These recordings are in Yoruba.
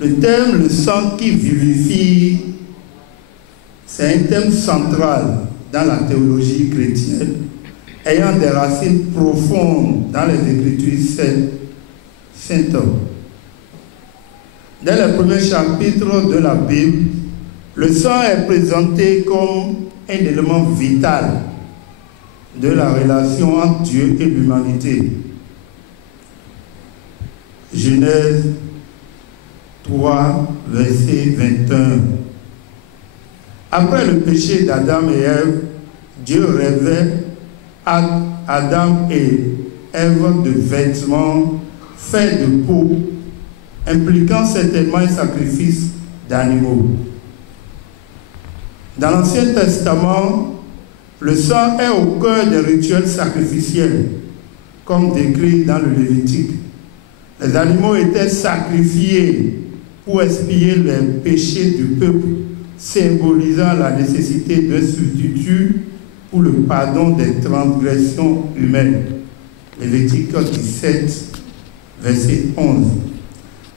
Le thème, le sang qui vivifie, c'est un thème central dans la théologie chrétienne, ayant des racines profondes dans les Écritures saintes. Dès le premier chapitre de la Bible, le sang est présenté comme un élément vital de la relation entre Dieu et l'humanité. Genèse 3, verset 21. Après le péché d'Adam et Ève, Dieu revêt Adam et Ève de vêtements faits de peau, impliquant certainement un sacrifice d'animaux. Dans l'Ancien Testament, le sang est au cœur des rituels sacrificiels, comme décrit dans le Lévitique. Les animaux étaient sacrifiés pour expier les péchés du peuple, symbolisant la nécessité d'un substitut pour le pardon des transgressions humaines. Lévitique 17, verset 11.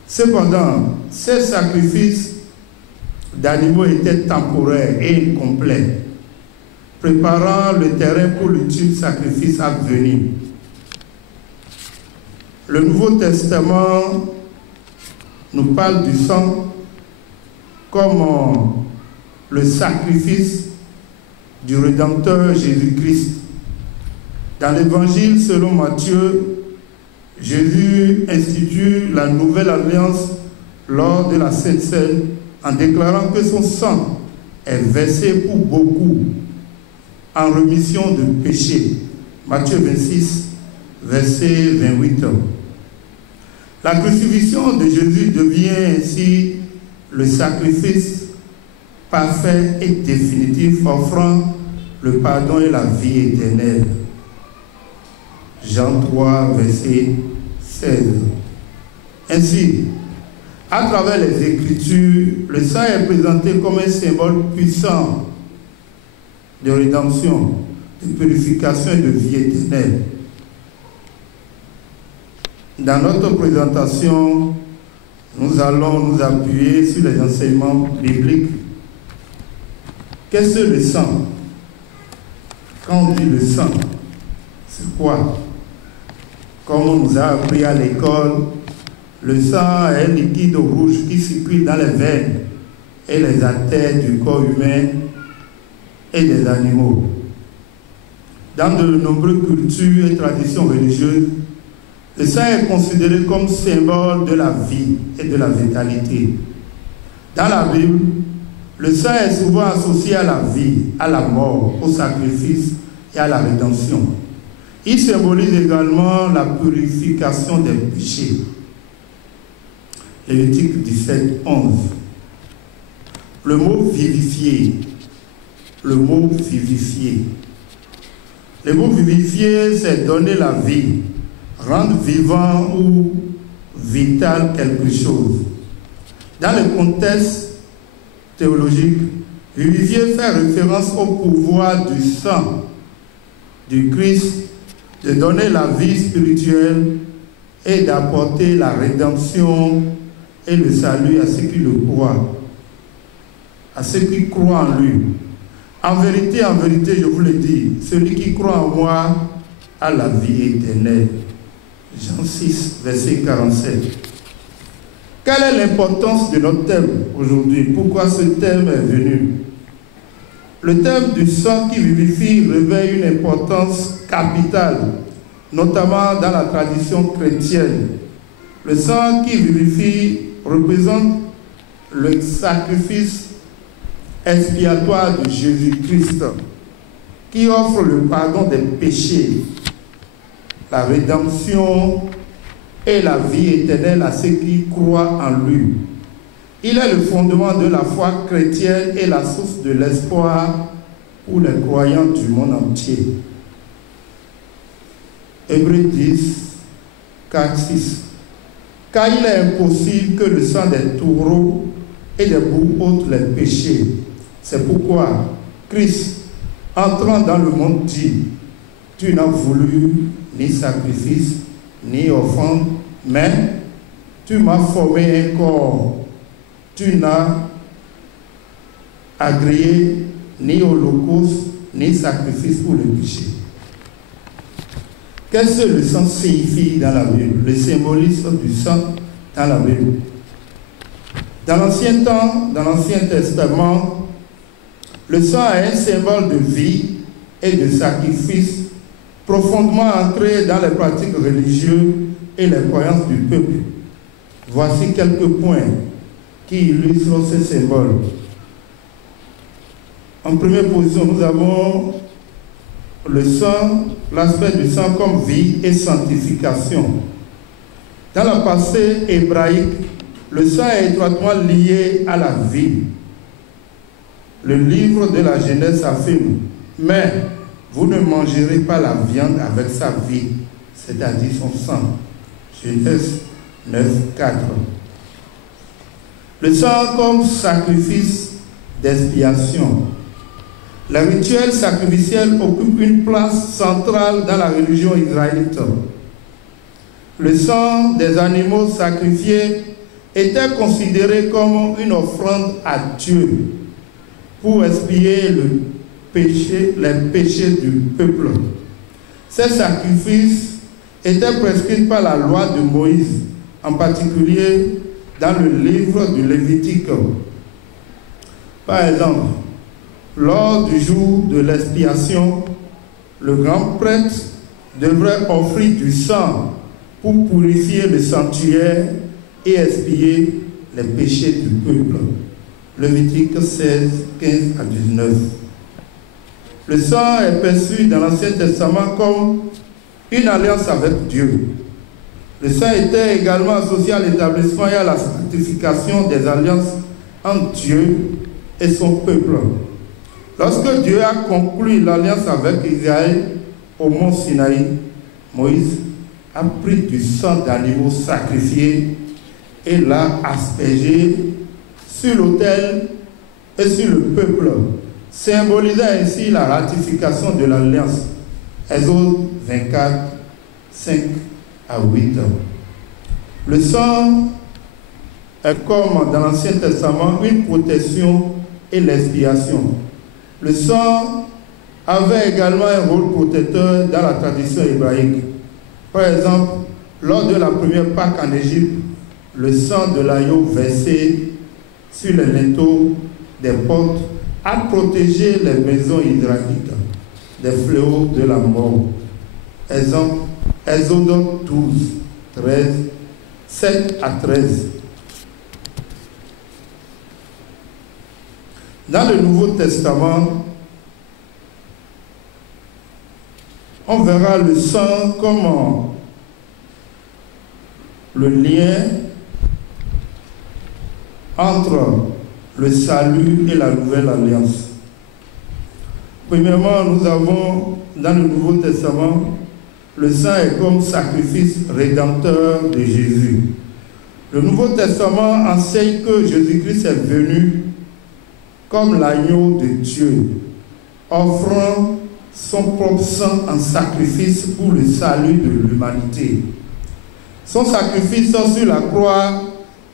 Cependant, ces sacrifices d'animaux étaient temporaires et incomplets, préparant le terrain pour l'ultime sacrifice à venir. Le Nouveau Testament nous parle du sang comme le sacrifice du Rédempteur Jésus-Christ. Dans l'Évangile selon Matthieu, Jésus institue la nouvelle alliance lors de la Sainte Seine en déclarant que son sang est versé pour beaucoup en rémission de péché. Matthieu 26, verset 28. La crucifixion de Jésus devient ainsi le sacrifice parfait et définitif offrant le pardon et la vie éternelle. Jean 3, verset 16. Ainsi, à travers les Écritures, le sang est présenté comme un symbole puissant de rédemption, de purification et de vie éternelle. Dans notre présentation, nous allons nous appuyer sur les enseignements bibliques. Qu'est-ce que le sang? Quand on dit le sang, c'est quoi? Comme on nous a appris à l'école, le sang est un liquide rouge qui circule dans les veines et les artères du corps humain et des animaux. Dans de nombreuses cultures et traditions religieuses, le sang est considéré comme symbole de la vie et de la vitalité. Dans la Bible, le sang est souvent associé à la vie, à la mort, au sacrifice et à la rédemption. Il symbolise également la purification des péchés. Lévitique 17, 11. Le mot vivifier. Le mot vivifier. Le mot vivifier, c'est donner la vie, rendre vivant ou vital quelque chose. Dans le contexte théologique, vivifier fait référence au pouvoir du sang du Christ de donner la vie spirituelle et d'apporter la rédemption et le salut à ceux qui le croient, à ceux qui croient en lui. En vérité, je vous le dis, celui qui croit en moi a la vie éternelle. Jean 6, verset 47. Quelle est l'importance de notre thème aujourd'hui? Pourquoi ce thème est venu? Le thème du sang qui vivifie revêt une importance capitale, notamment dans la tradition chrétienne. Le sang qui vivifie représente le sacrifice expiatoire de Jésus-Christ, qui offre le pardon des péchés, la rédemption et la vie éternelle à ceux qui croient en lui. Il est le fondement de la foi chrétienne et la source de l'espoir pour les croyants du monde entier. Hébreux 10, 4, 6. Car il est impossible que le sang des taureaux et des boucs ôte les péchés. C'est pourquoi Christ, entrant dans le monde, dit: tu n'as voulu ni sacrifice, ni offrande, mais tu m'as formé un corps tu n'as agréé ni holocauste, ni sacrifice pour le péché. Qu'est-ce que le sang signifie dans la Bible? Le symbolisme du sang dans la Bible. Dans l'ancien temps, dans l'Ancien Testament, le sang est un symbole de vie et de sacrifice profondément ancré dans les pratiques religieuses et les croyances du peuple. Voici quelques points qui illustrent ce symbole. En première position, nous avons le sang, l'aspect du sang comme vie et sanctification. Dans le passé hébraïque, le sang est étroitement lié à la vie. Le livre de la Genèse affirme, mais vous ne mangerez pas la viande avec sa vie, c'est-à-dire son sang. Genèse 9, 4. Le sang comme sacrifice d'expiation. Le rituel sacrificiel occupe une place centrale dans la religion israélite. Le sang des animaux sacrifiés était considéré comme une offrande à Dieu pour expier les péchés du peuple. Ces sacrifices étaient prescrits par la loi de Moïse, en particulier dans le livre du Lévitique. Par exemple, lors du jour de l'expiation, le grand prêtre devrait offrir du sang pour purifier le sanctuaire et expier les péchés du peuple. Lévitique 16, 15 à 19. Le sang est perçu dans l'Ancien Testament comme une alliance avec Dieu. Le sang était également associé à l'établissement et à la sanctification des alliances entre Dieu et son peuple. Lorsque Dieu a conclu l'alliance avec Israël au mont Sinaï, Moïse a pris du sang d'animaux sacrifiés et l'a aspergé sur l'autel et sur le peuple, symbolisant ainsi la ratification de l'alliance. Exode 24, 5 à 8. Le sang est comme dans l'Ancien Testament une protection et l'expiation. Le sang avait également un rôle protecteur dans la tradition hébraïque. Par exemple, lors de la première Pâque en Égypte, le sang de l'agneau versé sur les linteaux des portes a protégé les maisons israélites des fléaux de la mort. Exemple, Exode 12, 13, 7 à 13. Dans le Nouveau Testament, on verra le sang comme le lien entre le salut et la nouvelle alliance. Premièrement, nous avons dans le Nouveau Testament, le sang est comme sacrifice rédempteur de Jésus. Le Nouveau Testament enseigne que Jésus-Christ est venu comme l'agneau de Dieu, offrant son propre sang en sacrifice pour le salut de l'humanité. Son sacrifice sur la croix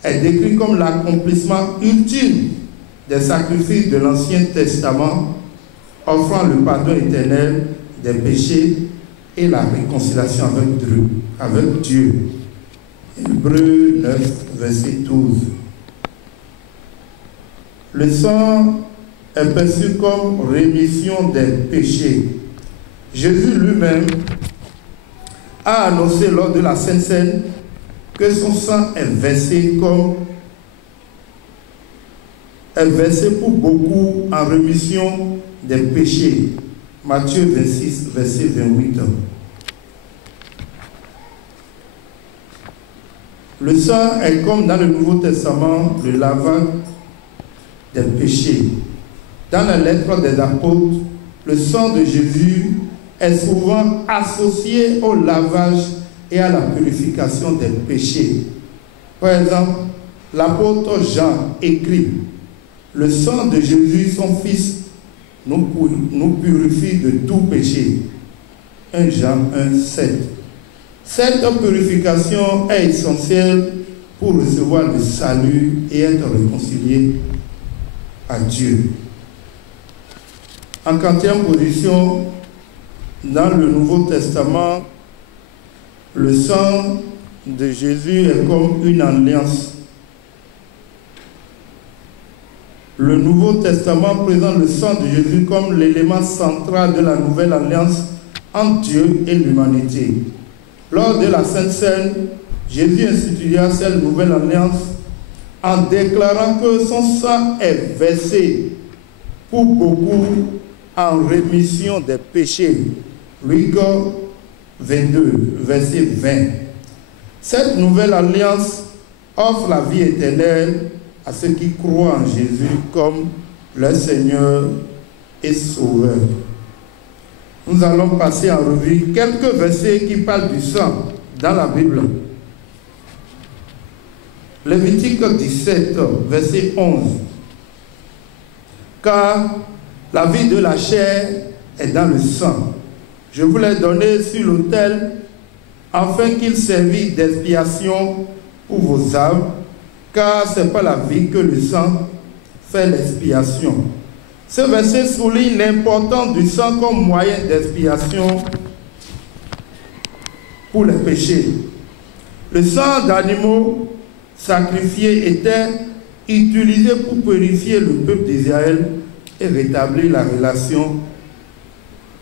est décrit comme l'accomplissement ultime des sacrifices de l'Ancien Testament, offrant le pardon éternel des péchés et la réconciliation avec Dieu. Hébreux 9, verset 12. Le sang est perçu comme rémission des péchés. Jésus lui-même a annoncé lors de la Sainte Seine que son sang est versé pour beaucoup en rémission des péchés. Matthieu 26, verset 28. Le sang est comme dans le Nouveau Testament le lavage des péchés. Dans la lettre des apôtres, le sang de Jésus est souvent associé au lavage et à la purification des péchés. Par exemple, l'apôtre Jean écrit: le sang de Jésus, son Fils, nous purifie de tout péché. 1 Jean 1, 7. Cette purification est essentielle pour recevoir le salut et être réconcilié à Dieu. En 4e position, dans le Nouveau Testament, le sang de Jésus est comme une alliance. Le Nouveau Testament présente le sang de Jésus comme l'élément central de la nouvelle alliance entre Dieu et l'humanité. Lors de la Sainte Seine, Jésus institua cette nouvelle alliance en déclarant que son sang est versé pour beaucoup en rémission des péchés. Luc 22, verset 20. Cette nouvelle alliance offre la vie éternelle à ceux qui croient en Jésus comme leur Seigneur et Sauveur. Nous allons passer en revue quelques versets qui parlent du sang dans la Bible. Lévitique 17, verset 11. Car la vie de la chair est dans le sang. Je vous l'ai donné sur l'autel afin qu'il servit d'expiation pour vos âmes, car c'est par la vie que le sang fait l'expiation. Ce verset souligne l'importance du sang comme moyen d'expiation pour les péchés. Le sang d'animaux sacrifiés était utilisé pour purifier le peuple d'Israël et rétablir la relation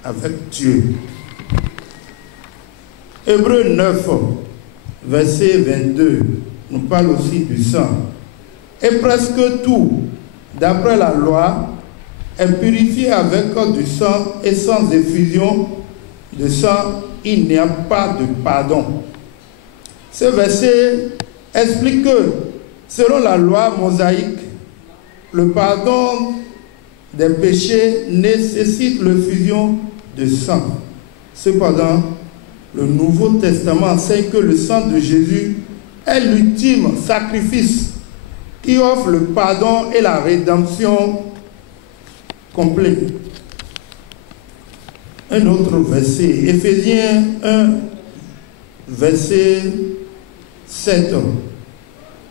avec Dieu. Hébreux 9, verset 22, nous parle aussi du sang. Et presque tout, d'après la loi, est purifié avec du sang, et sans effusion de sang, il n'y a pas de pardon. Ce verset explique que, selon la loi mosaïque, le pardon des péchés nécessite l'effusion de sang. Cependant, le Nouveau Testament enseigne que le sang de Jésus est l'ultime sacrifice qui offre le pardon et la rédemption complète. Un autre verset, Éphésiens 1, verset 7.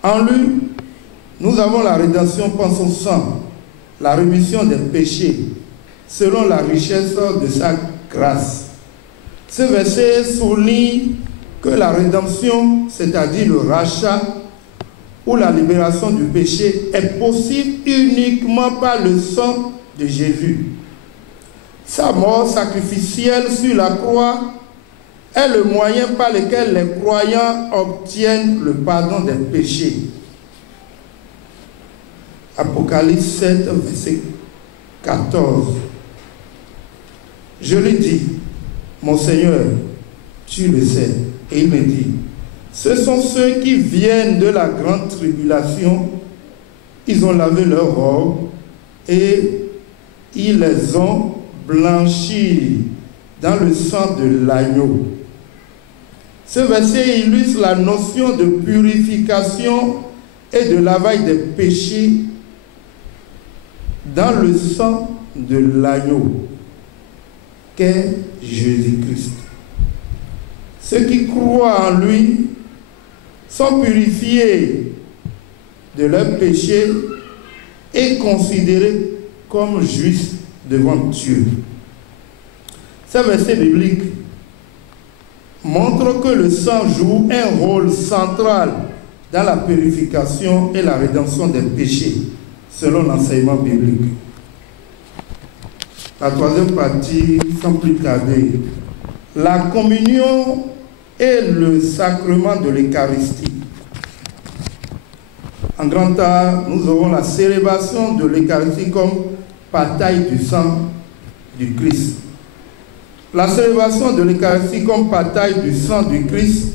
En lui, nous avons la rédemption par son sang, la rémission des péchés, selon la richesse de sa grâce. Ce verset souligne que la rédemption, c'est-à-dire le rachat ou la libération du péché, est possible uniquement par le sang de Jésus. Sa mort sacrificielle sur la croix est le moyen par lequel les croyants obtiennent le pardon des péchés. Apocalypse 7, verset 14. Je lui dis, mon Seigneur, tu le sais. Et il me dit, ce sont ceux qui viennent de la grande tribulation. Ils ont lavé leurs robes et ils les ont blanchis dans le sang de l'agneau. Ce verset illustre la notion de purification et de lavage des péchés dans le sang de l'agneau qu'est Jésus-Christ. Ceux qui croient en lui sont purifiés de leurs péchés et considérés comme justes devant Dieu. Ce verset biblique montre que le sang joue un rôle central dans la purification et la rédemption des péchés, selon l'enseignement biblique. La troisième partie, sans plus tarder, la communion et le sacrement de l'Eucharistie. En grand art, nous aurons la célébration de l'Eucharistie comme bataille du sang du Christ. La célébration de l'Eucharistie comme bataille du sang du Christ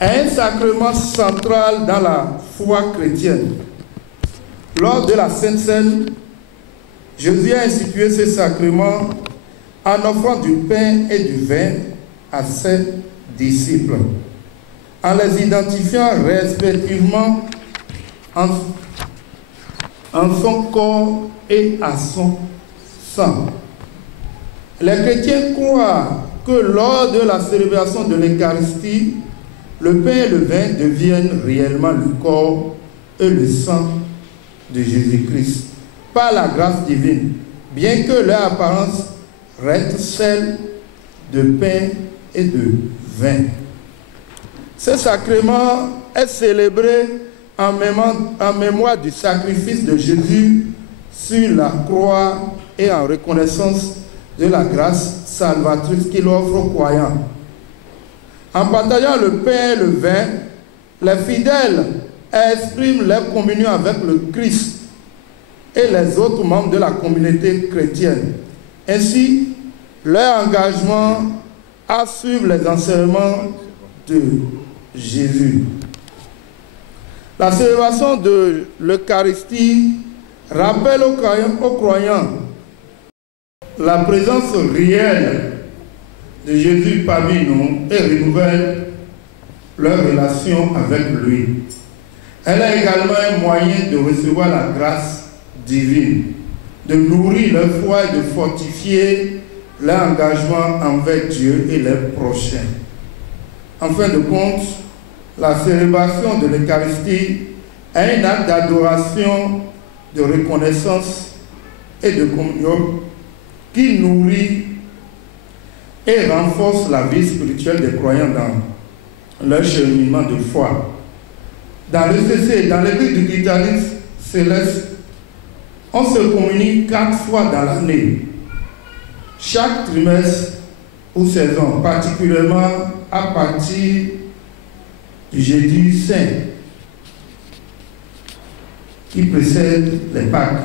est un sacrement central dans la foi chrétienne. Lors de la Sainte Seine, Jésus a institué ce sacrement en offrant du pain et du vin à ses disciples, en les identifiant respectivement en son corps et à son sang. Les chrétiens croient que lors de la célébration de l'Eucharistie, le pain et le vin deviennent réellement le corps et le sang de Jésus-Christ par la grâce divine, bien que leur apparence reste celle de pain et de vin. Ce sacrement est célébré en mémoire du sacrifice de Jésus sur la croix et en reconnaissance de la grâce salvatrice qu'il offre aux croyants. En partageant le pain et le vin, les fidèles expriment leur communion avec le Christ et les autres membres de la communauté chrétienne. Ainsi, leur engagement à suivre les enseignements de Jésus. La célébration de l'Eucharistie rappelle aux croyants la présence réelle de Jésus parmi nous et renouvelle leur relation avec lui. Elle est également un moyen de recevoir la grâce divine, de nourrir leur foi et de fortifier leur engagement envers Dieu et leurs prochains. En fin de compte, la célébration de l'Eucharistie est un acte d'adoration, de reconnaissance et de communion qui nourrit et renforce la vie spirituelle des croyants dans leur cheminement de foi. Dans le CC, dans l'église du Christianisme céleste, on se communie 4 fois dans l'année, chaque trimestre ou saison, particulièrement à partir du jeudi saint qui précède les Pâques.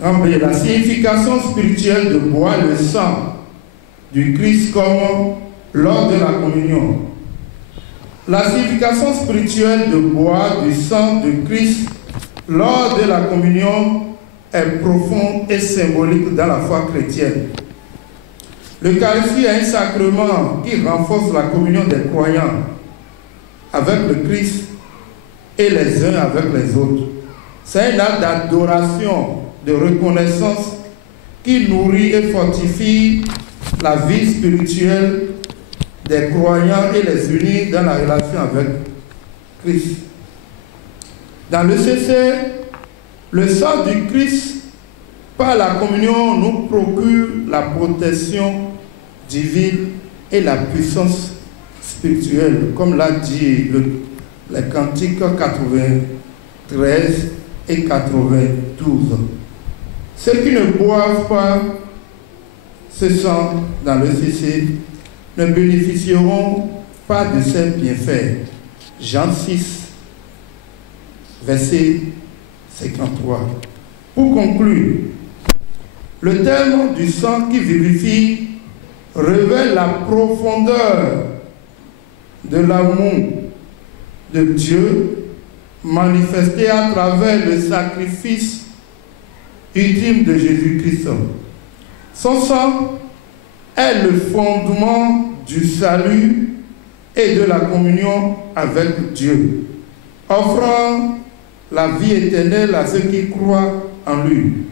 La signification spirituelle de boire le sang du Christ comme lors de la communion. La signification spirituelle de boire du sang de Christ lors de la communion est profonde et symbolique dans la foi chrétienne. L'Eucharistie est un sacrement qui renforce la communion des croyants avec le Christ et les uns avec les autres. C'est un acte d'adoration, de reconnaissance qui nourrit et fortifie la vie spirituelle des croyants et les unit dans la relation avec Christ. Dans le CC, le sang du Christ par la communion nous procure la protection divine et la puissance spirituelle, comme l'a dit les cantiques 93 et 92. Ceux qui ne boivent pas ce sang dans le CC ne bénéficieront pas de ses bienfaits. Jean 6, verset 53. Pour conclure, le thème du sang qui vivifie révèle la profondeur de l'amour de Dieu manifesté à travers le sacrifice ultime de Jésus-Christ. Son sang est le fondement du salut et de la communion avec Dieu, offrant la vie éternelle à ceux qui croient en lui.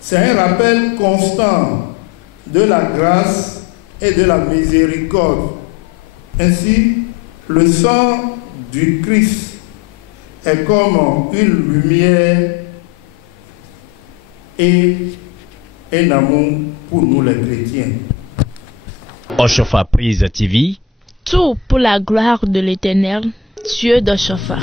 C'est un rappel constant de la grâce et de la miséricorde. Ainsi, le sang du Christ est comme une lumière et un amour pour nous les chrétiens. Oshofa Prise TV. Tout pour la gloire de l'Éternel, Dieu d'Oshofa.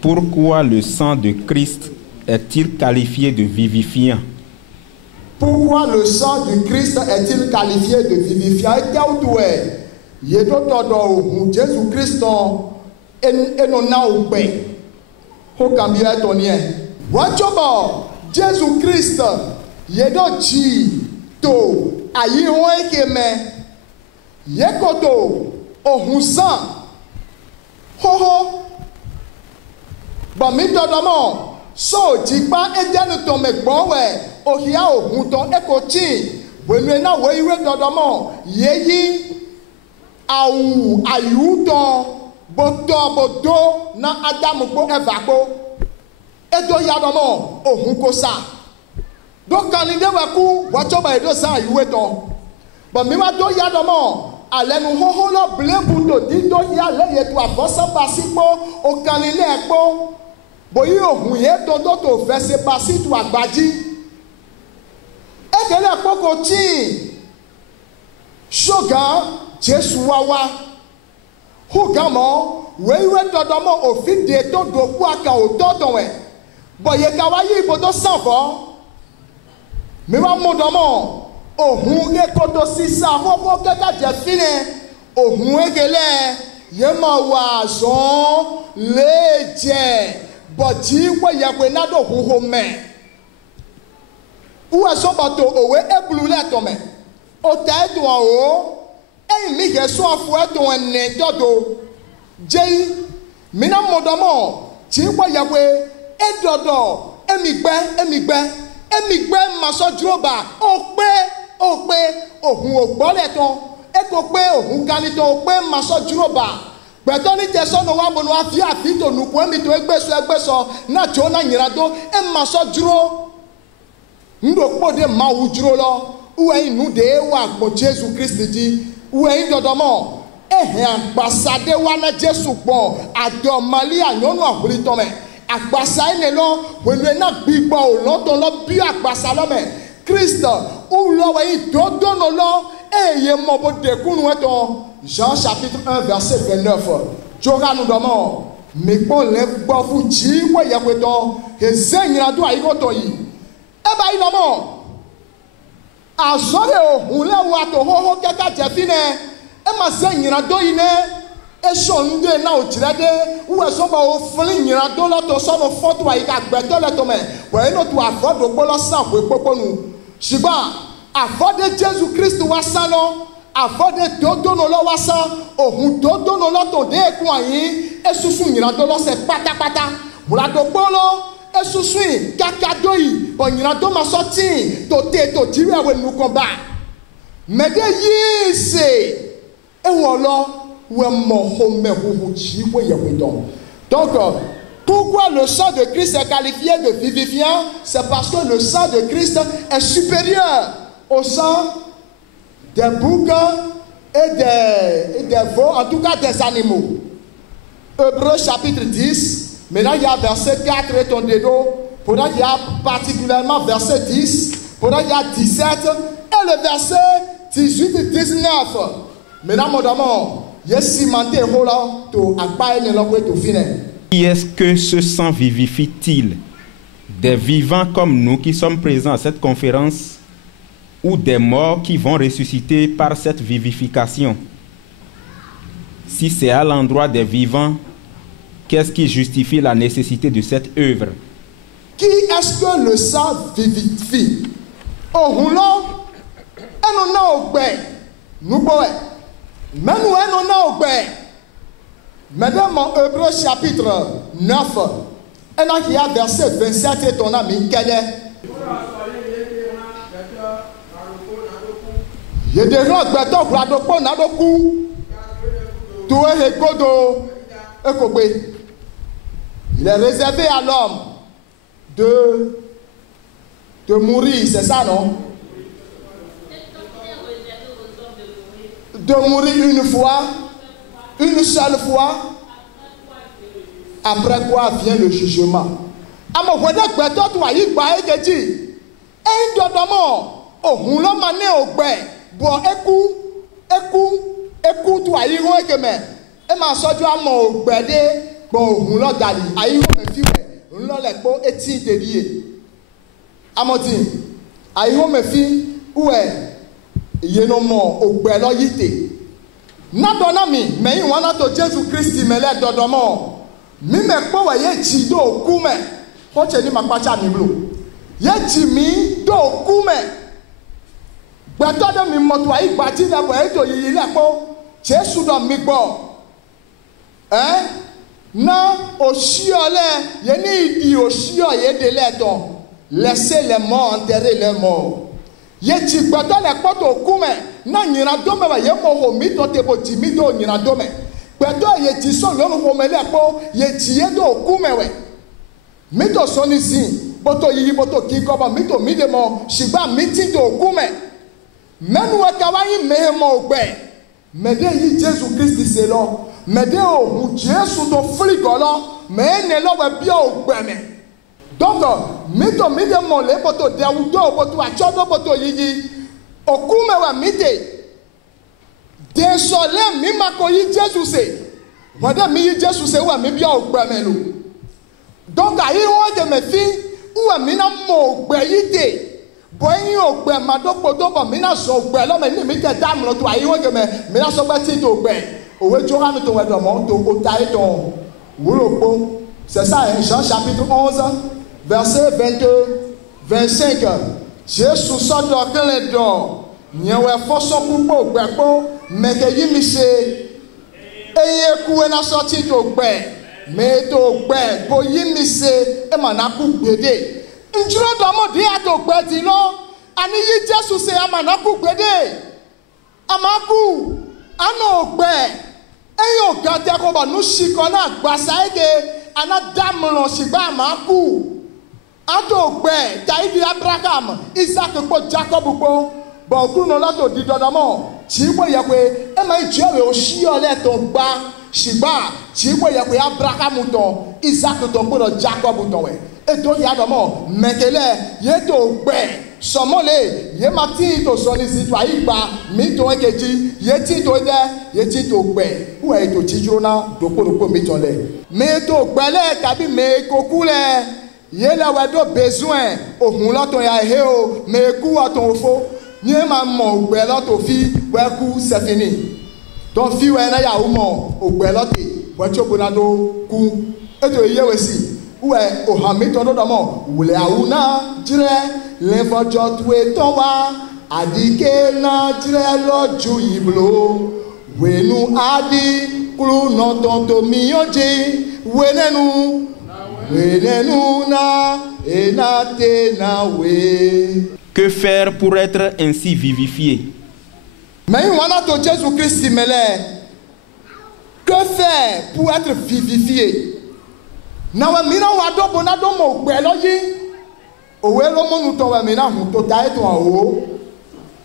Pourquoi le sang de Christ est-il qualifié de vivifiant? Pourquoi le sang du Christ est-il qualifié de vivifiant? Wachobo Jésus Christ yedo ji to ayi won keme yekoto ohunsan hoho bami dodomo so jigba ejanu to megbon we ohia ohun to ekochi wenu na wo iwe dodomo yeyi awu ayuto bodo na adamu gbo evako edo yadomo ohun kosa dokani de weku wachoba edo sa iwe to but mi wa do yadomo alenu hoho lo blebudo dido ya leye to afosa basipo okanile epo boyi ohun ye dodo to fese basi to agbaji ekele poko chi shoga Jesu wawa hugamo wewe dodomo ofide to doku aka otodo we boye kawayi ibodo sanfo mi wa modomo ohun ekoto sisa hoho keka je fine ohun egele ye ma wa zon leje boti we ye we nado hoho me uwe so bato owe eblu le to me o ta do o eyin mi ge so afu eto ene dodo jei mina modomo ti we ye we edodo emigbe maso droba ope ohun ogbole ton eko pe ohun kani to pe maso droba gbeto ni teso no wa bonu afi to nuku emi to egbeso na jo na nyirado e maso duro ndo pode ma wu duro lo uwe inu de wa gbo Jesu Christ ji uwe idodomo ehe agbasade wa na Jesu gbo ado mali anyonu ahuri to me agbasa ene lo wenu na gbigbo o lo to lo bi agbasa lo me Christ ou lo wa dodo no lo eye mo bo de kunu eto Jean chapitre 1 verset 29 joga nu domo me po le gbo fu ji wo ye kweto ke zenyira do ayi goto yi e ba yi domo azore ohun le wa to hoho keka je fine e ma zenyira do yi ne esonde na otirade uwe so ba o fun nyira do lo to so no foto ayi ka gbeto le to me we no to afodo polo san we poponu shiba afode Jesu Christ wa sano afode dodo no lo wa san ohun dodo no lo to de kun ayin esusu nyira do lo se patapata murado polo esusu kakado yi bo nyira do ma so tin to te to tire we nu kon ba mede yi se e won lo donc, pourquoi le sang de Christ est qualifié de vivifiant? C'est parce que le sang de Christ est supérieur au sang des boucs et des veaux, en tout cas des animaux. Hébreux chapitre 10, maintenant il y a verset 4 et ton dedo, pendant il y a particulièrement verset 10, pendant il y a 17 et le verset 18 et 19. Maintenant, mon amour, qui est-ce que ce sang vivifie-t-il? Des vivants comme nous qui sommes présents à cette conférence ou des morts qui vont ressusciter par cette vivification? Si c'est à l'endroit des vivants, qu'est-ce qui justifie la nécessité de cette œuvre? Qui est-ce que le sang vivifie? Oh, nous mais nous on a Madame Hébreux chapitre 9 et là il y a verset 27 et ton ami quel est il y a des gens il est réservé à l'homme de mourir, c'est ça non? De mourir une fois, une seule fois, après quoi vient le jugement. Amo wede gbeto to ayi gba ekeji e dodomo ohun lo mane ogbe bo eku to ayi ho ekeme e ma soju amo ogbede bo ohun lo dali ayi ho me fiwe nlo le po eti dedie amoti ayi ho me fi uwe yenomo ogbelo yite nadona mi me wana to Jesu Christ me le dodomo mi me po wa ye jido ku me Hoche ni makpacha mi blo. Ye jimi do kume. Gbeto de mi moto ayi gbati le bo eto yiyi le po. Jesu do mi gbo. Na oshiole ye ni di oshio ye de le ton. Laissez les morts enterrer les morts. Ye ti gbeto le poto kume na nyina dome ba ye mo ho mi to te bo ti mi do nyina dome. Gbeto ye ti so lo mo me le po ye ti ye do kume we. Mi to so ni sin boto yiyi boto ki ko ba mi to mi de mo shigba mi ti do kume. Menu wa ka wa yi me mo gbe. Me de yi Jesu Christ se lo. Me de o hu Jesu to frigo lo. Me ne lo we bi o gbe me. Donc, mito mide mole boto de udo boto achodo boto yiyi okume wa mide de sole mi mako yi Jesu se wada mi yi Jesu se wa mi bia ogbemelu. Donc ayi wo de me fi wa mi na mo ogbe yi de boyin ogbe madopodo bo mi na so ogbe lo me ni mi te dam lo to ayi wo de me mi na so gba ti to ogbe owe Johanu to wedo mo to o tai to wo. C'est ça, Jean chapitre 11 verset 22, 25. Jésus sort de quel don? Nyewe foso kupo gbepo meke yimi se eye kuwe na sorti to gbe me to gbe bo yimi se e manaku gbede njuro do mo di ato gbe ti lo ani yi Jesu se amanaku gbede amaku ano gbe eyo gante ko ba nu shiko na gbasa ege ana damlo shigba amaku ato gbe taidi Abraham Isaac ko Jacob ko bo kuno la to di dodamo ti bo ye pe e ma jewe o shi ole to gba shigba ti bo ye pe Abraham to Isaac to ko Jacob to we e to ya domo mekele ye to gbe somole ye mati to so ni si to aigba mi to ekeji ye ti to de ye ti to gbe wo e to tijuro na doporo mi to le me to gbele tabi me kokule ye la wa do besoin ohun lo to ya he o me ku aton ofo ni e ma mo gbe lo to fi we ku c'est fini don fi we na ya o mo ogbe lo te we ti obona do ku e to ye we si we o ha mi to do mo wule auna jire le fojo tu e ton wa adike na jire loju iblo wenu adi kulu no ton to mi oje wenenu na enate na we. Que faire pour être ainsi vivifié? Mais wana to Jésus Christ mele. Que faire pour être vivifié? Na wa mina wa do bona do mo gbe lo yi. Owe lo mo nu to wa mina hu to ta eto o.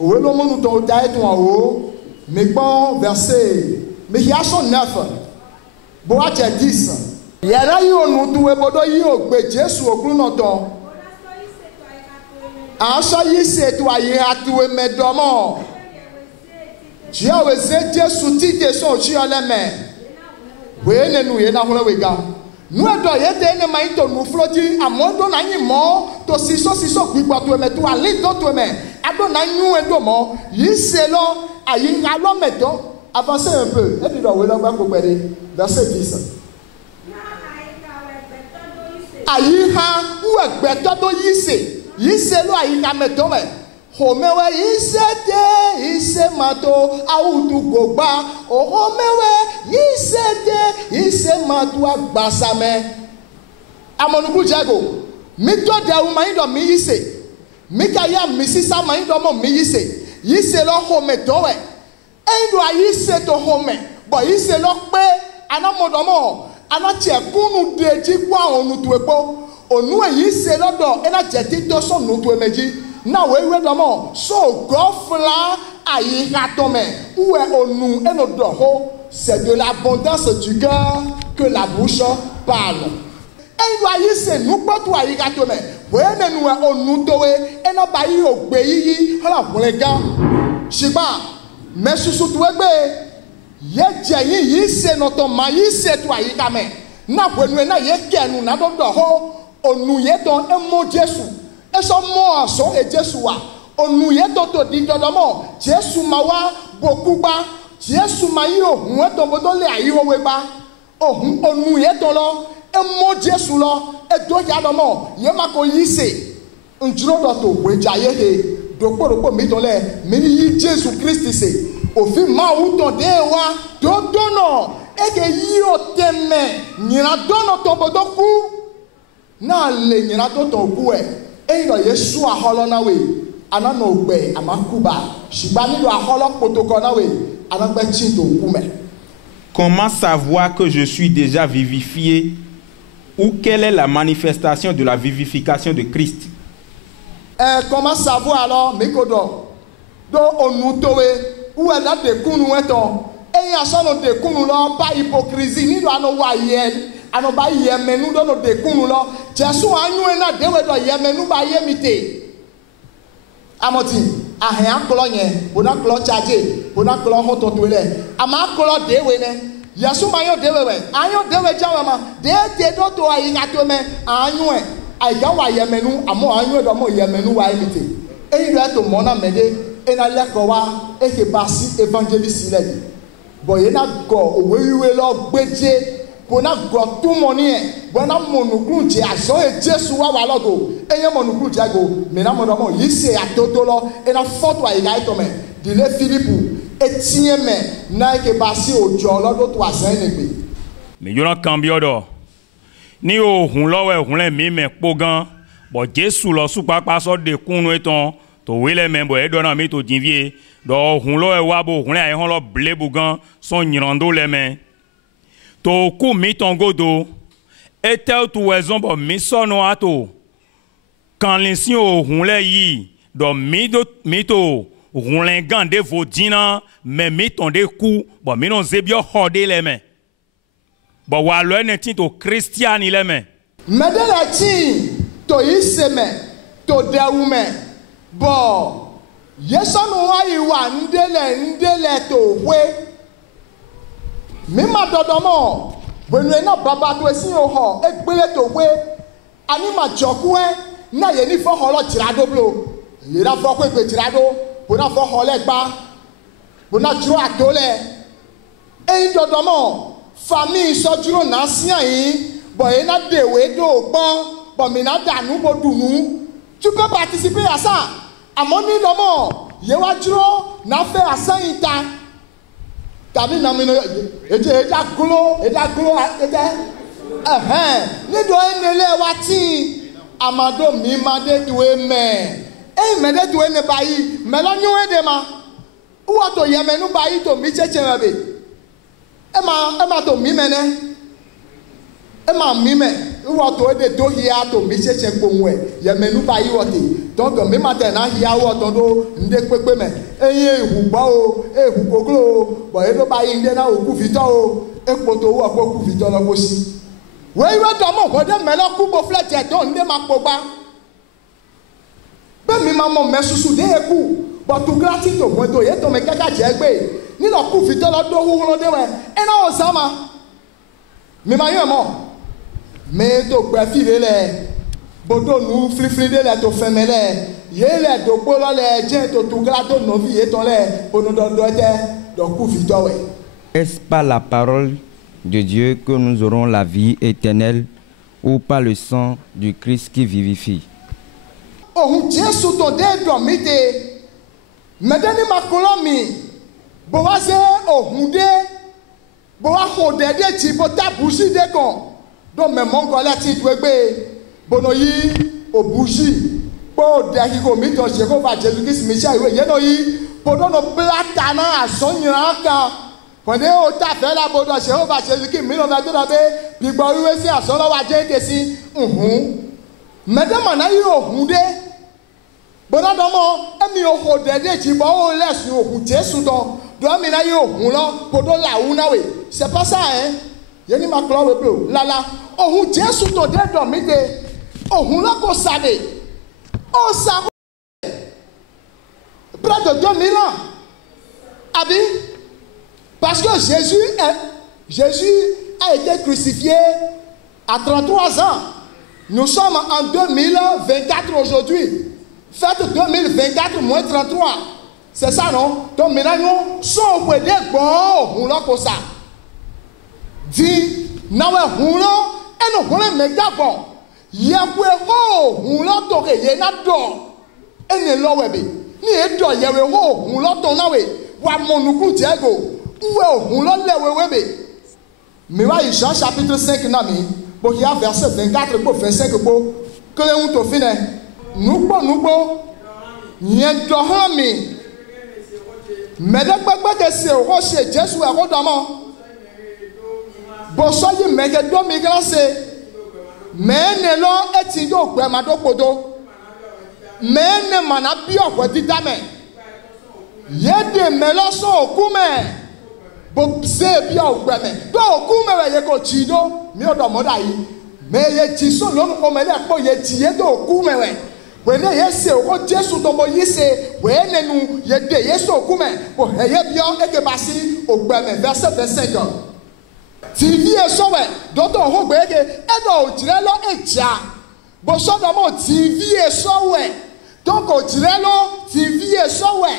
Owe lo mo nu to ta eto o. Mais bon verset. Mais il y a son 9. Bo a 10. Yara yi onu tu e bodo yi ogbe Jesu okru no to. Aso yi se tu ayi atu e medomo. Jia we se Jesu ti te so chi ole me. We ne nu ye na hore we ga. Nu e do ye te ne mai to nu floti amodo na yin mo to siso gbigbo to e me tu ali to to me. Ado na nyu e do mo yi se lo ayi nga lo medo. Avancez un peu. Et puis do we lo gba ko pere. Verset 10. Ayiha ou egbeto do yise lo ayiha meto we homewe ise mato audu gogba o homewe ise mato agbasame amonuku jago mi to de u mai do mi yise mi ka ya mi sisa mai do mo mi yise lo home to we endo ayise to home bo yise lo pe anamodomo anati ekunu deji kwa onu tu epo onu eyi se lodo ena jeti to so nu tu emeji na we domo so gofla ayi hatome ou onu eno do ho c'est de l'abondance du cœur que la bouche parle e do ayi se nu potu ayi hatome we nenu onu to we ena ba yi ogbe yi hala kunlega shiba mesusu tu egbe ye je yi se no to ma yi se to ayika me na kwenu na ye kenu na do ho onu ye don emo Jesu eso mo aso e Jesu wa onu ye to di dodomo Jesu ma wa bokuba Jesu ma yi ohun e to bodo le ayi wo we ba ohun onu ye to lo emo Jesu lo edo ya no mo ye ma ko yise njuro do to weja ye he dokpo mi to le mi yi Jesus Christ se òfin máa ń tàn dé wa tó dọ́nà eke yí o tẹ̀mẹ̀ nyìnà dọ́nà tó gbọdọ̀ kú náà lè nyìnà tó tàn kú ẹ̀ ẹ̀yìn lọ yẹ sún àhọ́lọ́ náà wẹ̀ anánà ògbẹ́ àmàkúbà ṣùgbọ́n nílò àhọ́lọ́ pòtòkọ́ náà wẹ̀ anágbẹ́ tí tó kú mẹ́. Comment savoir que je suis déjà vivifié ou quelle est la manifestation de la vivification de Christ? Comment savoir alors mi ko dọ̀ do onu towe ou elle a des kunu eton eyin aso no de kunu lo ba hypocrisie ni do ano wa ye ano ba ye menu do no de kunu lo Jesu anyu na dewe do ye menu ba ye mite amoti ahen akolo yen bona klo charge bona klo hoto to le ama akolo dewe ne Yesu ma yo dewe we anyu dewe jawa ma de do to ayi ngato me anyu e aiga wa ye menu amo anyu do mo ye menu wa mite eyin re to mo na mede ena leko wa eke basi evangelist ledi boye na go owewiwe lo gbeje ko na go tu money e bo na monukun je aso e Jesu wa logo eye monukun je go me na mo do mo yise atoto lo ena photo aiga ito me dile Philippe etie me na eke basi ojo lo do to asan ni pe me yona cambio do ni ohun lowe ohun le mi me po gan bo Jesu lo su papa so de kunu eton to wele membo e dona mi to jinvie do hun lo e wabo hun le hon lo blebugan son nyirando le men to ku mi ton godo e tel tu wezon bo mi sono ato kan linsin o hun le yi do mi to hun le gande vodina me mi ton de ku bo mi non zebio hode le men bo wa lo en tin to Christian le men medela ti to iseme to deume bo yesonu ayi wa ndele to we mi ma dodomo benu na baba to esin o ho egbele to we ani ma joku e na ye ni fo ho lo tirado blo ye ra fo ko pe tirado bo na fo ho le gba bo na juro atole e dodomo famille so juro na sian yi bo e na dewe do gbon bo mi na danu bo dunu tu peux participer à ça amoni lomo ye wa juro na fe asayita tabi na mi no eja glo ni do enele wa ti amado mi made tuwe me mede tuwe ne bayi melo nyu de ma uwa to yemenu bayi to mi cheche be ema to mi mene ema mi me uwa to de do hia to mi cheche gbohun yemenu bayi wote donc mi mate na hia wo to do nde pepe me eyin ehugbo o ehugoglo o bo e do bayi nde na oku fito o epo to wo oku fito lo ko si we do mo ko de melo ku bo fleje to nde ma pogba be mi ma mo mesusu de eku but to gratitude to mo to ye to me kaka je gbe ni lo ku fito lo do wu lo de we e na o sama mi ma yo mo me to gba fi le bodo nu flifli de le to femele ye le do polo le je to grato no vi e ton le ono do te do ku fi to we. Est-ce par la parole de Dieu que nous aurons la vie éternelle ou par le sang du Christ qui vivifie? Oh Jésus to de do mite medeni makolomi bo wa se ohunde bo wa ho de ti bo tabusi de kon do me mongo la ti twegbe bono yi obuji po de akiko mi to se ko ba Jesu Christ mi sha iwe ye no yi bodo no plata na asonyira kan pode o ta fe la bodo se o ba Jesu Christ mi no na do na be bi gbo iwe si asolo wa je de si medama na yi ohunde bodo do mo emi o ho de ti bo o lesun ohun Jesu do mi na yi ohun lo bodo la wu na we c'est pas ça hein ye ni ma klo we bro lala ohun Jesu to de do mi de ohun la ko sade o sa près de 2000 ans abi parce que Jésus a été crucifié à 33 ans. Nous sommes en 2024 aujourd'hui. Faites 2024 moins 33. C'est ça non? Donc maintenant nous sommes au bout de bon ohun la ko sa di nawe hun lo eno hun le mega bon Yekwe ho huloto ke ye na do. Ene lowe be. Ni e do yewe ho huloto na we. Wa monuku jego. Uwe hulolewe we be. Mais ouais, Jean chapitre 5 nami. Bon, il y a verset 24 pour faire 5 pour que les gens finissent. Nous Nien dohami. Mais de quoi que c'est au rocher Jésus est rodamment. Bon, soyez mege do migrance. Mais ne lo etindo gbe mado podo. Mais ne manabi okwo ditame. Yede melo so okume. Bon, c'est bien au gbe me. Do okume we ye ko chido mi odo moda yi. Mais ye ti so lo ko me le po ye ti ye do okume we. When ye say o Jesu to mo yi say when nu ye de ye so okume. Bo ye bio e ke basi o gbe me verset 25. TV e so we do to ho gbe ke e do jire lo eja. Bo so do mo TV e so we. Donc o jire lo TV e so we.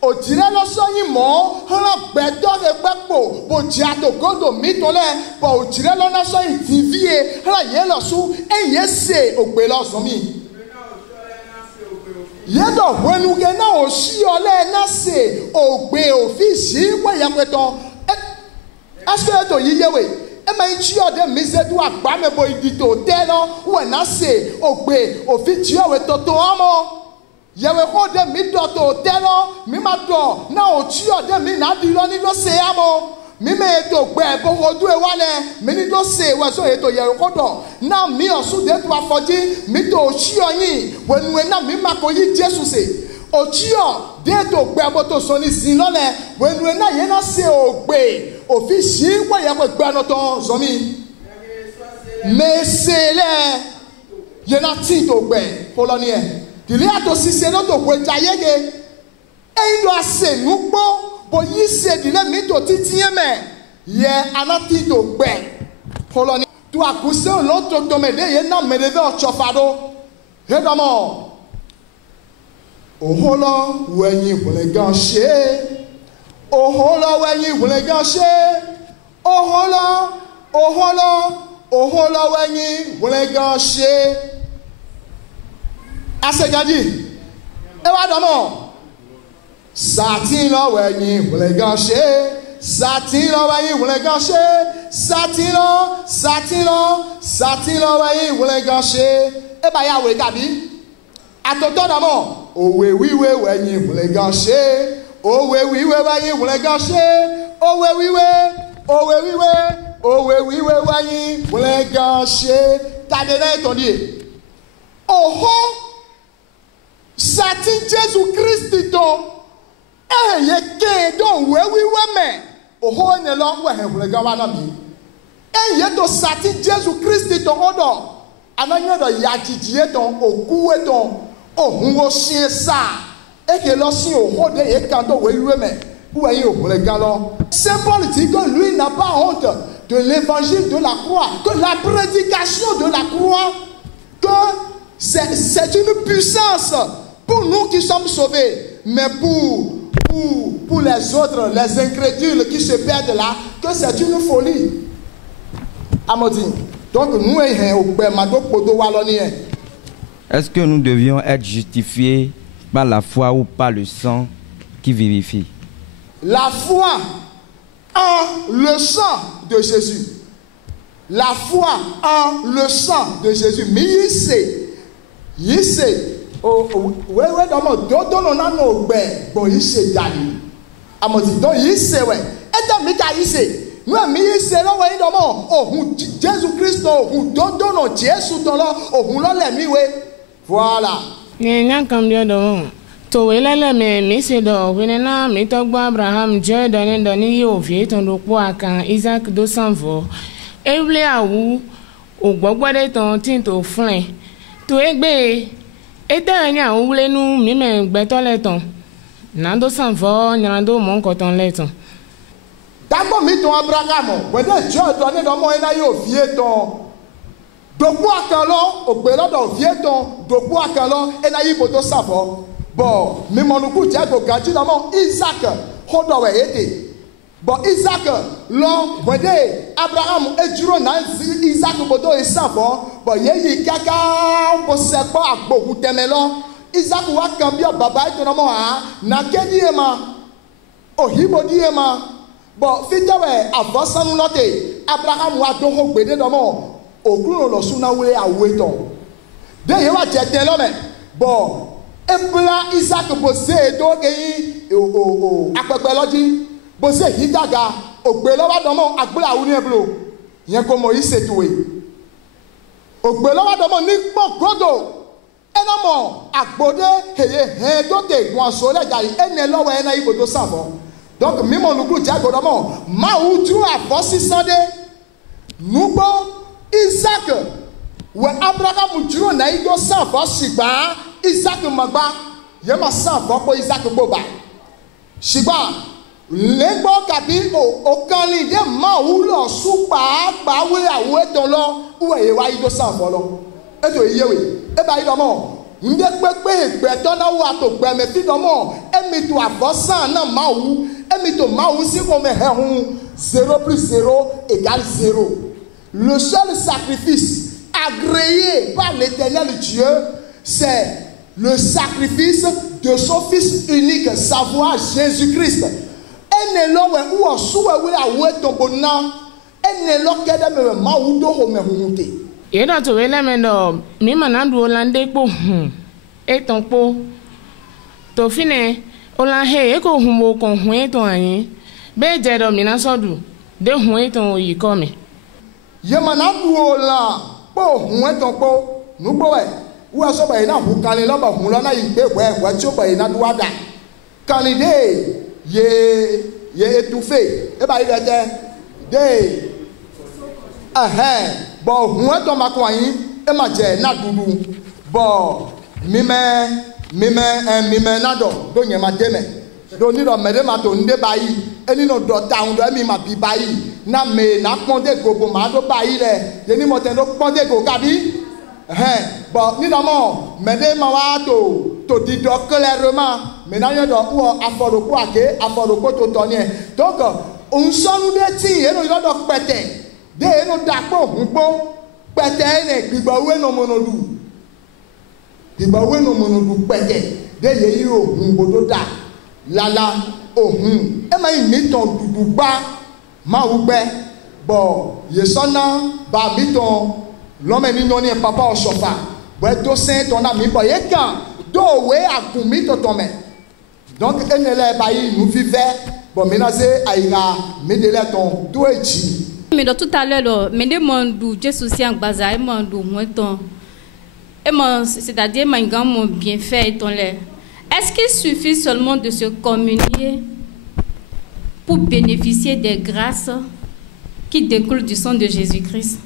O jire lo so yin mo han gbe do ke pepo bo ji ato godo mi to le bo o jire lo na so yin TV e han ye lo su e ye se o gbe lo so mi. Yedo wenu ge na o si ole na se o gbe ofisi we ya peton aso to yiye we e ma chi ode mi se du agba me bo idito te lo we na se o gbe ofisi we toto omo yewe ode mi do to te lo mi ma do na o chi ode mi na di lo ni lo se amo mi me to gbe bo odu e wale mi ni do se we so e to yewe kodo na mi osu de to afoji mi to chi oyin wenu e na mi ma ko yi Jesu se o chi o de to gbe bo to so ni sin lo le wenu e na ye na se o gbe ofisi we ye ko gbe no to zo mi me se le ye na ti to gbe poloni e dile ato sise no to gbe jayege e ndo ase nugbo bo yi se dile mi to titi me ye anati to gbe poloni tu akuse lo to me de ye na me de o chofado he domo oholo wenyi wole gan se oholo wenyi wole gan se oholo wenyi wole gan se asegadi e wa domo satin lo wenyi wole gan se satin lo wenyi wole gan se satin lo wenyi wole gan se e ba ya we gabi atoto domo owe wiwe wenyi wole gan se owe wiwe wenyi wole gan se owe wiwe wenyi wole gan se tade na etondie oho satin Jésus Christ to ye ke do we wiwe me oho ne lo we he wole gan wa na mi ye to satin Jésus Christ to odo ananya do ya jijie to okuwe to ohun wo sin sa e ke lo sin oho de ye kan to we wiwe me où est le galon. Saint Paul dit que lui n'a pas honte de l'évangile de la croix, que la prédication de la croix, que c'est une puissance pour nous qui sommes sauvés, mais pour les autres, les incrédules qui se perdent là, que c'est une folie. Amodine. Donc nous, est-ce que nous devions être justifiés par la foi ou par le sang qui vivifie? La foi en le sang de Jésus. La foi en le sang de Jésus. Mais il sait. Ouais, non, non, bon, il sait, Dali. Amodi, donc il sait, ouais. Et dans Mika, il sait. Nous, il sait, là, ouais, oh, Jésus-Christ, oh, non, Jésus, oh, l'ami, ouais. Voilà. Il y a un cambio de to welele me mise do wenena mi to gbo Abraham je do ni yo vie ton do po akan Isaac do sanvo ewle awu ogbogbode ton tin to flen to egbe eta nya wule nu mi me gbe to leton na do sanvo nya do mon ko ton leton dagbo mi ton Abraham we de je do ni do mo ina yo vie ton do po akan lo ogbe lo do vie ton do po akan lo ina yi boto sanvo. Bon, mais mon coup, Dieu a gagné d'abord Isaac, Hodowe, Bon, Isaac, l'on, Abraham, et Juro, Isaac, Bodo, et Savon, bon, yé, kaka, on peut se pas à beaucoup de melons. Isaac, ou à Cambia, Baba, et ton amour, n'a qu'un diema, oh, hibodiema, bon, fitawe, avant ça nous noter, Abraham, ou à ton roc, bédé d'amont, au clou, le sounaoué à Ouéton. D'ailleurs, tu es l'homme, bon, et plat, Isaac, bossé, et donc, et à Pepelodi. Bose hidaga ogbelowa domo agbela uni eblo yen ko Moïse setoué ogbelowa domo ni gbogodo enamo agbode heye dote gwan sole gari enelowa ena ibodo savo donc mimo nuku jago domo ma utu afosi sande nubo Isaac we Abraham juro na ido savo sigba Isaac magba yema savo ko Isaac boba sigba lẹ́gbọ́ kàbí òkanlì dé máa wúlọ̀ súpà àgbáwé àwọ̀ ètò lọ wúwẹ̀ yẹ wáyé tó sàn fọ́ lọ ètò ìyẹ́wé ẹ̀bà yìí lọ́mọ́ ǹdẹ́ pépé ìgbẹ́tọ́ náà wà tó gbẹ̀mẹ̀ fi lọ́mọ́ ẹ̀mí tó àfọ́sàn náà máa wú ẹ̀mí tó máa wú sí kò mẹ́hẹ̀ hun 0 + 0 = 0. Le seul sacrifice agréé par l'Éternel Dieu, c'est le sacrifice de son Fils unique, savoir Jésus-Christ. Ene lo we uo suwe we awe tombona ene lo kede me ma udo ho me hunte e do to we le me do mi manandu olande po e ton po to fine ola he e ko humo kon hun to ayin be je do mi na sodu de hun to yi ko mi ye manandu ola po hun to po nugbo we wo so ba ina hu kan lo ba hun lo na yi gbe we ti o ba ina duwada kanide ye étouffé et bah il était des bon moi dans ma coin et ma j'ai na doudou bon mime na do nye ma deme do ni do mede ma to nde bayi eni no do ta ndo mi ma bi bayi na me na ponde gogo ma do bayi le ye ni mo ten do ponde go kabi bon ni damo mede ma wa to di do clairement maintenant il doit ou aforo ake aforo to toni donc on sonu de ti e no do pete de e no dapo hunpo pete ne gbigbawe no monodu pete de ye yi ohun bodo da lala ohun e ma mi ton dudu gba ma wu gbe bo ye sona ba mi ton l'homme ni no ni papa o sofa bo to saint on a mi bo ye kan do we akumi to tome. Donc, nous vivons, bon, maintenant, c'est Aïra, mais de là, ton tout est dit. Mais tout à l'heure, mais demande Jésus aussi en basa, et mon moins ton, c'est-à-dire, mon grand, mon bien fait et ton lait. Est-ce qu'il suffit seulement de se communier pour bénéficier des grâces qui découlent du sang de Jésus-Christ?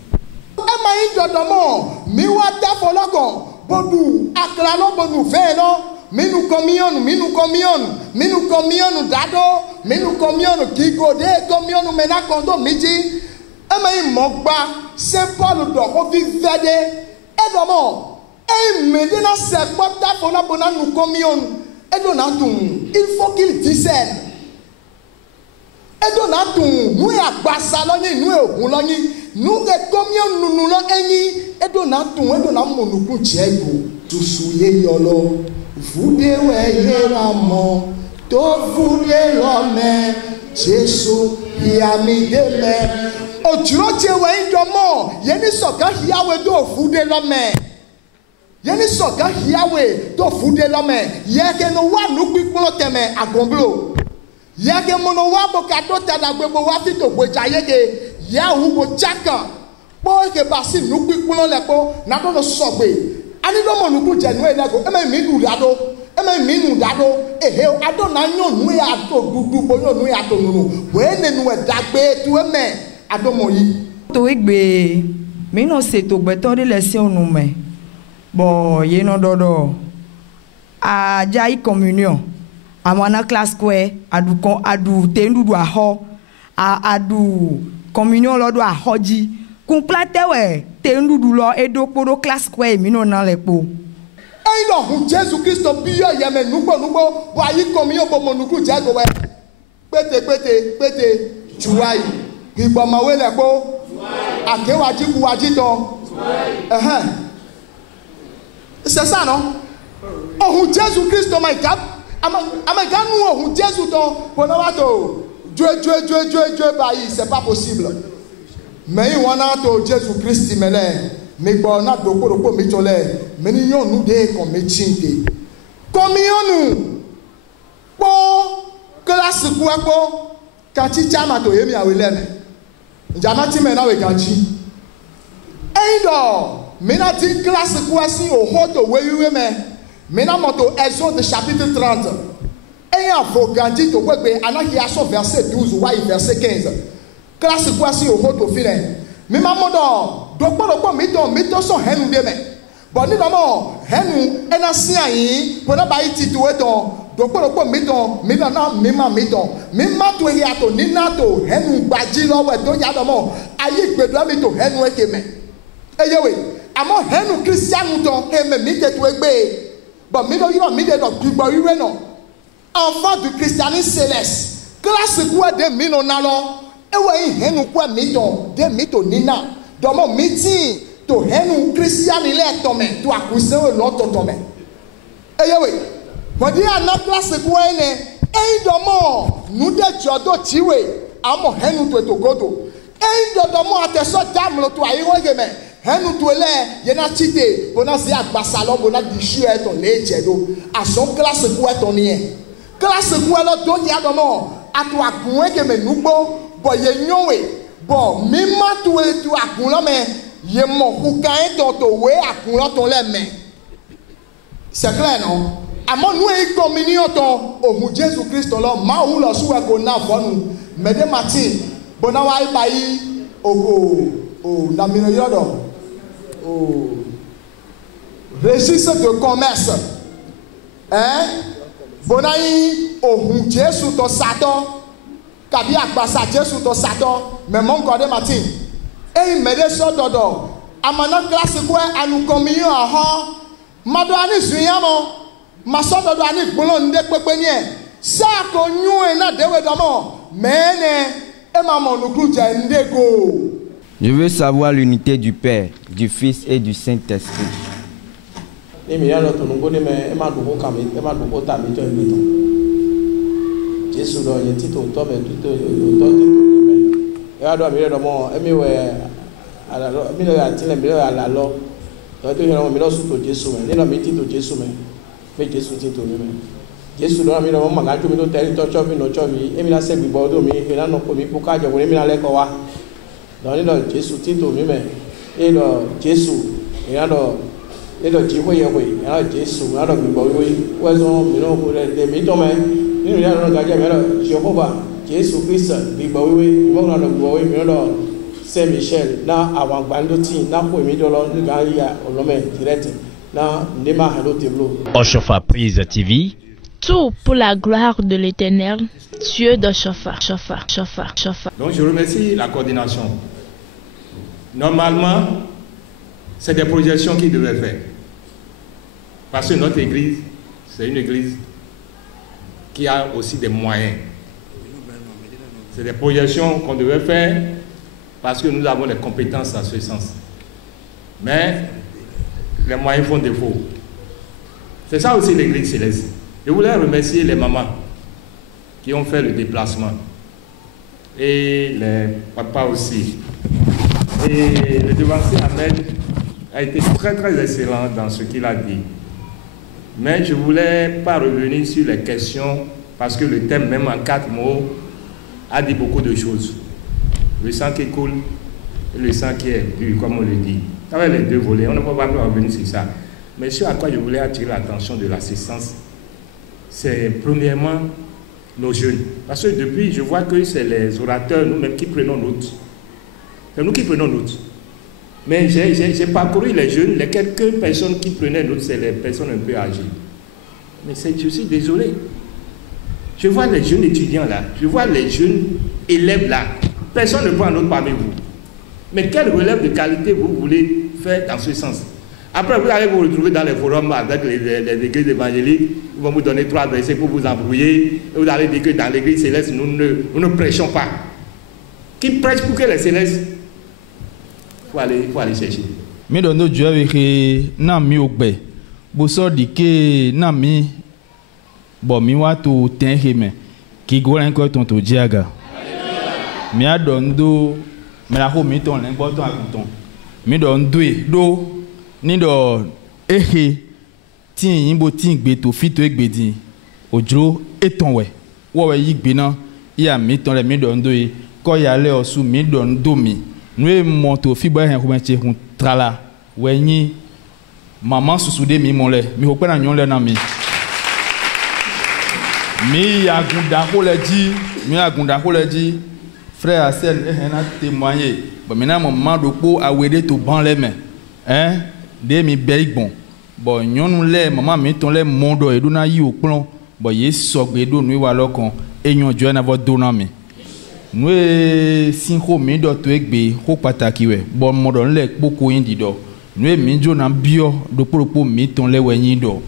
Minu communion dado, minu communion kigode, communion mena kondo midi. Ema mogba, Saint Paul do ko vi vede. Edomo, medina se porta fona bona nous communion. Edonatum, il faut qu'il discerne. Edonatum, nous ya gbasa loni, nous e ogun loni, nous e communion nous lo eni. Edonam monuku chego, tusuye yolo. Vous devez l'amour, tout vous l'homme, Jésus, il a mis des mains. Au Dieu, tu es un homme, il y a une sorte de Yahweh, tout vous de l'homme. Il y a une sorte de Yahweh, tout vous de l'homme. Il y a que nous voyons nous qui pour le thème à Gomblo. Il y a que mon roi, mon cadeau, t'as la gueule, mon fils de Bojaye, il y a où mon chaka. Pour que Bassi nous qui pour le lepo, n'a pas de sobé. Ani do mo nuku je nu e lego e me mi du dado ehe ado na nyo nu ya to dudu bo nyo nu ya to nunu we ne nu e dagbe tu e me ado mo yi to igbe mi no se to gbe to de lesion nu me bo ye no dodo a jai communion amana class square adu tendudu aho adu communion lodo ahoji kun plate we tendudu lo edo podo class square mi no na lepo e lo hu Jesus Christ bi yo ye me nugbo bo ayi communion bo mo nuku je go we pété, tuaï. Ribamawe le ko. Ake waji ton. C'est ça, non? Oh, Jésus-Christ, oh my God. Amaga nous, oh, Jésus, ton. Dieu, c'est pas possible. Mais il y a Jésus-Christ, mais bon, on a beaucoup de choses. Mais nous nous comme métier. Combien nous? Pour classe quoi, quand tu as to yemi aweleme. Jamati mena we kanchi. Eido, mena ti classe quoi si au hoto wewe me. Mena moto Exode chapitre 30. Et en voganti to kwebe anaki aso verset 12 ou verset 15. Classe quoi si au hoto fine. Mais mamodo, dokpo mito so henu de me. Bon ni domo henu enasia yi, pona ba iti to eton. Dokpo mito na mima to hiato ninato henu gbaji lowe to yadomo ayi gbedo mito henu ekeme. Eyewe, amo henu Christian to eme mite to egbe. Bon mi do yo mi de do gbigbo ire no. Enfant du christianisme céleste. Classe quoi de mino nalo. Ewe henu kwa mito de mito nina. Domo miti to henu Christian ile tome to akuse lo to tome. Eyewe, podi ana classe quoi ne e domo nu de jodo tiwe amo henu to godo. E domo ateso damlo to ayi wogeme. Henu to le yena chite bona si agbasalo bona dishu e to le jedo. Ason classe quoi to nie. Classe quoi lo do ya domo atu agun ke me nugbo bo ye nyowe bo mi ma to e tu agun lo me ye mo ku kan to we agun lo to le me. C'est clair non? Amo nous e communion ton o Jésus Christ lo ma wu lo suwe ko na fonu mede mati bona wa ibai o na mino yodo o registre de commerce bona yi o Jésus to Satan kabi agbasa Jésus to Satan mais mon code mati e mede so dodo amana classe ko anu communion aha mado ani zuyamo masodo do ani gbolo nde pepe ni e sa ko nyu e na dewe domo mene e mamo nukru ja ndego. Je veux savoir l'unité du Père, du Fils et du Saint-Esprit. Jésus do yeti to to me to me e ado mi do mo emi we ala lo mi lo atile mi lo ala lo to to yo mi lo su to Jesu me ni lo mi ti to Jesu me fe Jesu ti to mi me Jesu do mi lo mo maga ju mi lo teri to cho mi no cho mi emi la se gbibo do mi e la no ko mi pu ka jo mi la le ko wa do ni lo Jesu ti to mi me e lo Jesu e ado e lo ji wo ye we e lo Jesu ado gbibo we so mi lo ko le mi to me ni ya no ga je me lo Jehovah Jesu Christ gbibo we mo na lo gbibo we mi lo Saint Michel na àwọn gbando ti na ko mi do lo ni ga ya olome direct na ndema hello teblo. Oshofa Prise TV. Tout pour la gloire de l'Éternel, Dieu de Shofa. Donc je remercie la coordination. Normalement, c'est des projections qu'ils devaient faire. Parce que notre église, c'est une église qui a aussi des moyens. C'est des projections qu'on devait faire parce que nous avons des compétences à ce sens. Mais les moyens font défaut. C'est ça aussi l'église céleste. Je voulais remercier les mamans qui ont fait le déplacement et les papas aussi. Et le devancier Ahmed a été très excellent dans ce qu'il a dit. Mais je ne voulais pas revenir sur les questions parce que le thème, même en 4 mots, a dit beaucoup de choses. Le sang qui coule et le sang qui est bu, comme on le dit. Avec les deux volets, on ne peut pas revenir sur ça. Mais ce à quoi je voulais attirer l'attention de l'assistance, c'est premièrement nos jeunes. Parce que depuis, je vois que c'est les orateurs, nous-mêmes, qui prenons note. C'est nous qui prenons note. Mais j'ai parcouru les jeunes, les quelques personnes qui prenaient note, c'est les personnes un peu âgées. Mais je suis désolé. Je vois les jeunes étudiants là, je vois les jeunes élèves là. Personne ne prend note parmi vous. Mais quelle relève de qualité vous voulez faire dans ce sens? Après, vous allez vous retrouver dans les forums avec les églises évangéliques. Ils vont vous donner 3 versets pour vous embrouiller. Et vous allez dire que dans l'église céleste, nous ne prêchons pas. Qui prêche pour que les célestes? Il faut aller chercher. Mais dans notre Dieu, avec Nami Ogbe, vous sortez que Nami, bon, mi wa to tenheme, qui goûte encore ton to diaga. Mi a donné, mais la homme ton l'important à ton. Mi donne do. Ni do ehe tin yimbo tin gbe to fito egbedi ojro eton we wo we yigbe na ya mi ton le mi do ndo yi ko ya le osu mi do ndo mi nu e mo to fi bo hen ko ben che hun trala we yin mama susude mi mo le mi ho pe na nyon le na mi agunda ko le ji frère Asel e na témoigner bon maintenant maman do po awede to ban le me hein de mi be igbon bo nyonu le mama mi ton le mondo e do na yi opon bo ye sogbe do nu wa lokan eyan jo na vo do na mi nu e sinho mi do to egbe ho pataki we bo modo le poko yin dido nu e mi jo na bio do poropo mi ton le we yin do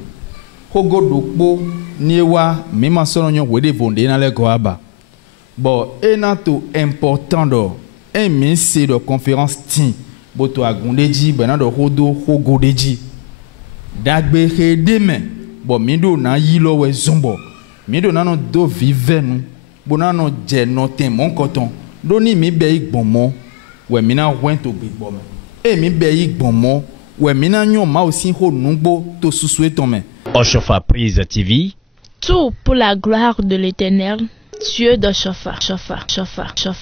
ho go do po ni wa mi ma so nyon we de bonde na le go aba bo e na to important do e mi se do conférence tin boto agundeji bena do hodo hogodeji dagbe hedeme bo mido na yilo we zombo mido na no do vivenu bona no je no ten mon koton do ni mi be igbomo we mi na went to big bomb e mi be igbomo we mi na nyon ma osi ho nugbo to susu eton Oshofa Prise TV. Tout pour la gloire de l'Éternel, Dieu de Shofa.